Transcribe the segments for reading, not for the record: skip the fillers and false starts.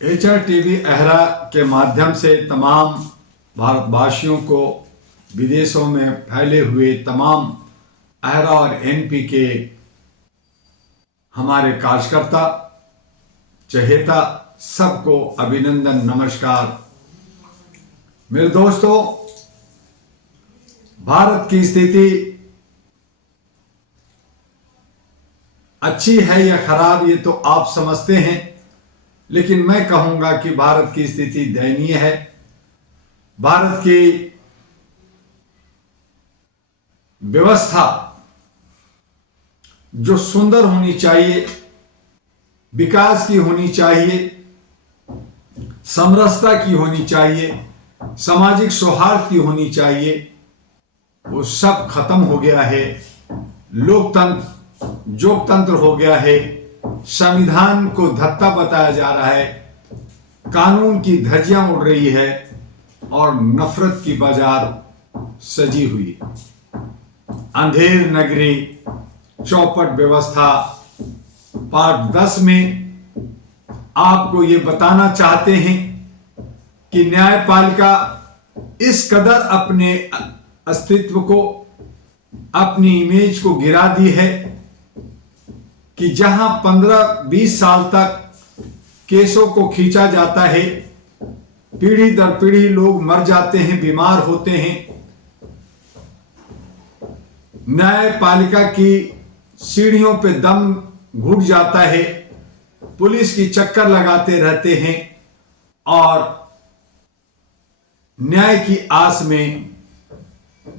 HR TV अहरा के माध्यम से तमाम भारतवासियों को विदेशों में फैले हुए तमाम अहरा और एनपी के हमारे कार्यकर्ता चहेता सबको अभिनंदन नमस्कार। मेरे दोस्तों, भारत की स्थिति अच्छी है या खराब ये तो आप समझते हैं, लेकिन मैं कहूंगा कि भारत की स्थिति दयनीय है। भारत की व्यवस्था जो सुंदर होनी चाहिए, विकास की होनी चाहिए, समरसता की होनी चाहिए, सामाजिक सौहार्द की होनी चाहिए, वो सब खत्म हो गया है। लोकतंत्र जोगतंत्र हो गया है। संविधान को धत्ता बताया जा रहा है। कानून की धज्जियां उड़ रही है और नफरत की बाजार सजी हुई। अंधेर नगरी चौपट व्यवस्था पार्ट 10 में आपको ये बताना चाहते हैं कि न्यायपालिका इस कदर अपने अस्तित्व को, अपनी इमेज को गिरा दी है कि जहां 15-20 साल तक केसों को खींचा जाता है, पीढ़ी दर पीढ़ी लोग मर जाते हैं, बीमार होते हैं, न्यायपालिका की सीढ़ियों पे दम घुट जाता है, पुलिस की चक्कर लगाते रहते हैं और न्याय की आस में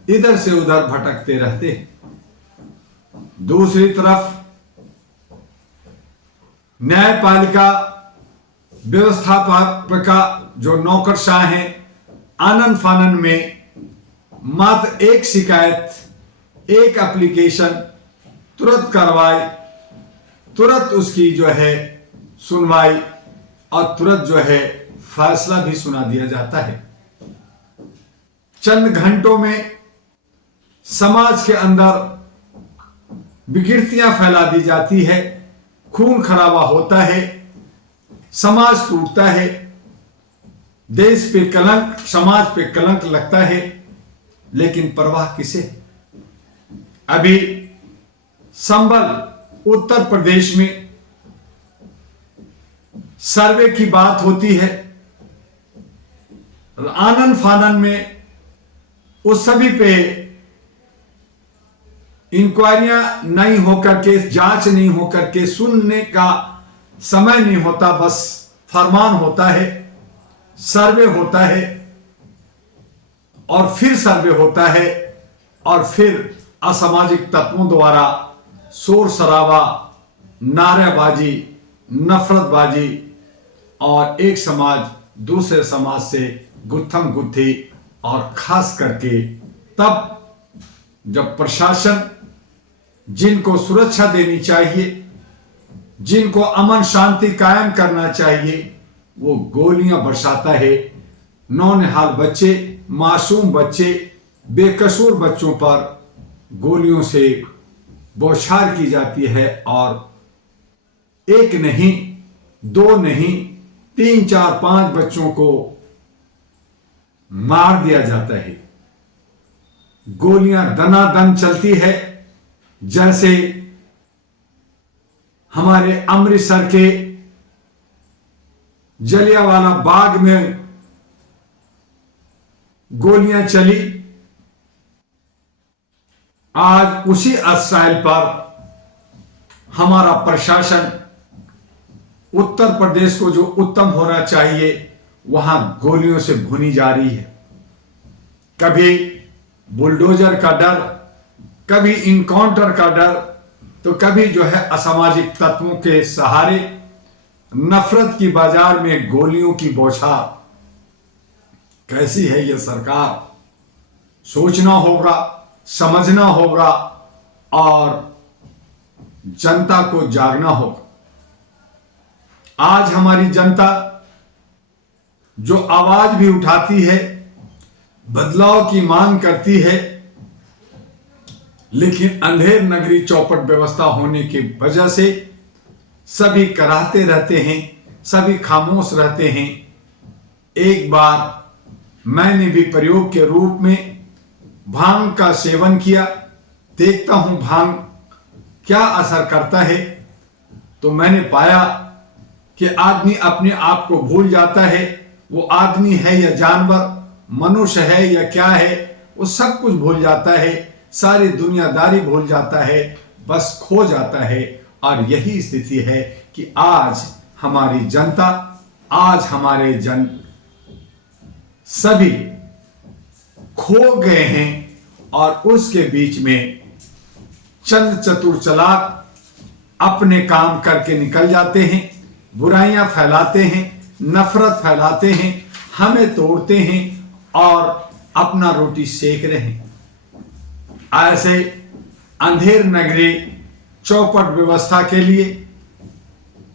इधर से उधर भटकते रहते हैं। दूसरी तरफ न्यायपालिका व्यवस्थापका जो नौकरशाह हैं, आनन फानन में मात्र एक शिकायत, एक एप्लीकेशन तुरंत कार्रवाई, तुरंत उसकी जो है सुनवाई और तुरंत जो है फैसला भी सुना दिया जाता है। चंद घंटों में समाज के अंदर विकृतियां फैला दी जाती है, खून खराबा होता है, समाज टूटता है, देश पे कलंक, समाज पे कलंक लगता है, लेकिन परवाह किसे? अभी संभल उत्तर प्रदेश में सर्वे की बात होती है, आनन फानन में उस सभी पे इंक्वायरियां नहीं होकर के, जांच नहीं होकर के, सुनने का समय नहीं होता, बस फरमान होता है, सर्वे होता है और फिर सर्वे होता है और फिर असामाजिक तत्वों द्वारा शोर शराबा, नारेबाजी, नफरतबाजी और एक समाज दूसरे समाज से गुत्थम गुत्थी, और खास करके तब जब प्रशासन जिनको सुरक्षा देनी चाहिए, जिनको अमन शांति कायम करना चाहिए, वो गोलियां बरसाता है। नौनिहाल बच्चे, मासूम बच्चे, बेकसूर बच्चों पर गोलियों से बौछार की जाती है और एक नहीं, दो नहीं, 3, 4, 5 बच्चों को मार दिया जाता है। गोलियां दनादन चलती है, जैसे हमारे अमृतसर के जलियांवाला बाग में गोलियां चली। आज उसी स्टाइल पर हमारा प्रशासन उत्तर प्रदेश को जो उत्तम होना चाहिए वहां गोलियों से भुनी जा रही है। कभी बुलडोजर का डर, कभी इनकाउंटर का डर, तो कभी जो है असामाजिक तत्वों के सहारे नफरत की बाजार में गोलियों की बौछार। कैसी है यह सरकार? सोचना होगा, समझना होगा और जनता को जागना होगा। आज हमारी जनता जो आवाज भी उठाती है, बदलाव की मांग करती है, लेकिन अंधेर नगरी चौपट व्यवस्था होने की वजह से सभी कराहते रहते हैं, सभी खामोश रहते हैं। एक बार मैंने भी प्रयोग के रूप में भांग का सेवन किया, देखता हूं भांग क्या असर करता है। तो मैंने पाया कि आदमी अपने आप को भूल जाता है, वो आदमी है या जानवर, मनुष्य है या क्या है, वो सब कुछ भूल जाता है, सारी दुनियादारी भूल जाता है, बस खो जाता है। और यही स्थिति है कि आज हमारी जनता, आज हमारे जन सभी खो गए हैं और उसके बीच में चंद चतुर चालाक अपने काम करके निकल जाते हैं, बुराइयां फैलाते हैं, नफरत फैलाते हैं, हमें तोड़ते हैं और अपना रोटी सेक रहे हैं। ऐसे अंधेर नगरी चौपट व्यवस्था के लिए,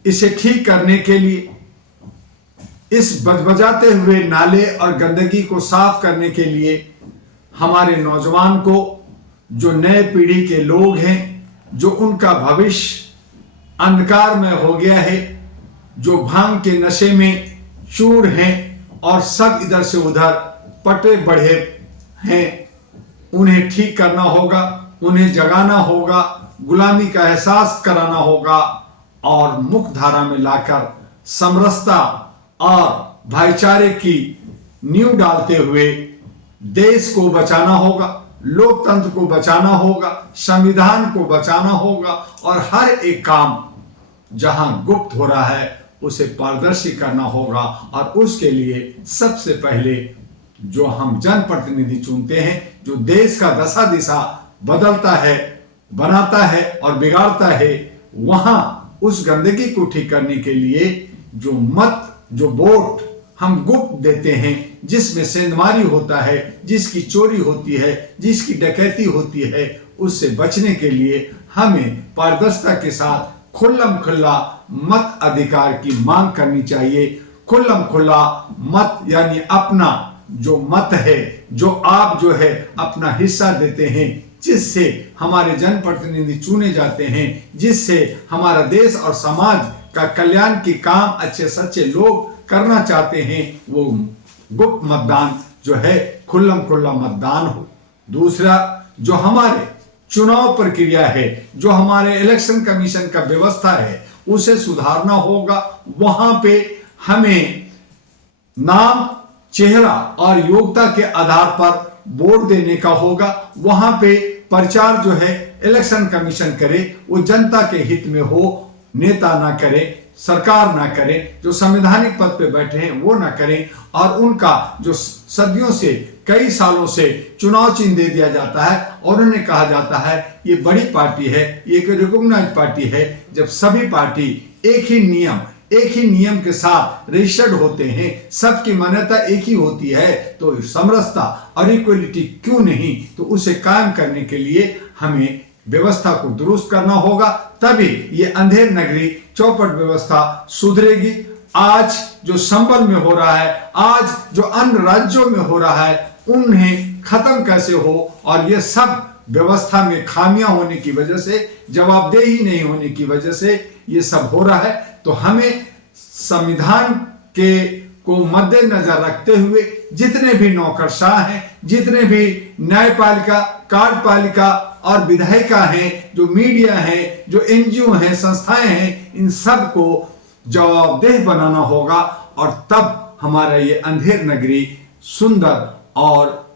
इसे ठीक करने के लिए, इस बजबजाते हुए नाले और गंदगी को साफ करने के लिए हमारे नौजवान को, जो नए पीढ़ी के लोग हैं, जो उनका भविष्य अंधकार में हो गया है, जो भांग के नशे में चूर हैं और सब इधर से उधर पटे बढ़े हैं, उन्हें ठीक करना होगा, उन्हें जगाना होगा, गुलामी का एहसास कराना होगा और मुख्य धारा में लाकर समरसता और भाईचारे की नींव डालते हुए देश को बचाना होगा, लोकतंत्र को बचाना होगा, संविधान को बचाना होगा और हर एक काम जहां गुप्त हो रहा है उसे पारदर्शी करना होगा। और उसके लिए सबसे पहले जो हम जनप्रतिनिधि चुनते हैं, जो देश का दशा दिशा बदलता है, बनाता है और बिगाड़ता है, वहां उस गंदगी को ठीक करने के लिए जो वोट हम गुप्त देते हैं, जिसमें सेंधमारी होता है, जिसकी चोरी होती है, जिसकी डकैती होती है, उससे बचने के लिए हमें पारदर्शिता के साथ खुल्लम खुल्ला मत अधिकार की मांग करनी चाहिए। खुल्लम खुल्ला मत यानी अपना जो मत है, जो आप जो है अपना हिस्सा देते हैं, जिससे हमारे जनप्रतिनिधि चुने जाते हैं, जिससे हमारा देश और समाज का कल्याण की काम अच्छे सच्चे लोग करना चाहते हैं, वो गुप्त मतदान जो है खुल्लम खुल्ला मतदान हो। दूसरा, जो हमारे चुनाव प्रक्रिया है, जो हमारे इलेक्शन कमीशन का व्यवस्था है, उसे सुधारना होगा। वहां पे हमें नाम, चेहरा और योग्यता के आधार पर वोट देने का होगा। वहां पे प्रचार जो है इलेक्शन कमीशन करे, वो जनता के हित में हो, नेता ना करे, सरकार ना करे, जो संवैधानिक पद पे बैठे हैं वो ना करें। और उनका जो सदियों से, कई सालों से चुनाव चिन्ह दे दिया जाता है और उन्हें कहा जाता है ये बड़ी पार्टी है, ये एक रिकॉग्नाइज्ड पार्टी है। जब सभी पार्टी एक ही नियम के साथ रजिस्टर्ड होते हैं, सबकी मान्यता एक ही होती है, तो समरसता और इक्वलिटी क्यों नहीं? तो उसे कायम करने के लिए हमें व्यवस्था को दुरुस्त करना होगा, तभी ये अंधेर नगरी चौपट व्यवस्था सुधरेगी। आज जो संबल में हो रहा है, आज जो अन्य राज्यों में हो रहा है, उन्हें खत्म कैसे हो? और ये सब व्यवस्था में खामियां होने की वजह से, जवाबदेही नहीं होने की वजह से ये सब हो रहा है। तो हमें संविधान के को मद्देनजर रखते हुए जितने भी नौकरशाह हैं, जितने भी न्यायपालिका, कार्यपालिका और विधायिका हैं, जो मीडिया है, जो एनजीओ हैं, संस्थाएं हैं, इन सब को जवाबदेह बनाना होगा और तब हमारा ये अंधेर नगरी सुंदर और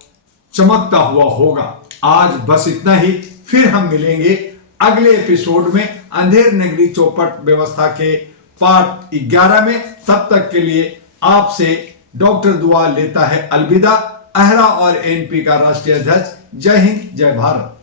चमकता हुआ होगा। आज बस इतना ही, फिर हम मिलेंगे अगले एपिसोड में अंधेर नगरी चौपट व्यवस्था के पार्ट 11 में। तब तक के लिए आपसे डॉक्टर दुआ लेता है अलविदा। अहरा और एनपी का राष्ट्रीय अध्यक्ष। जय हिंद, जय भारत।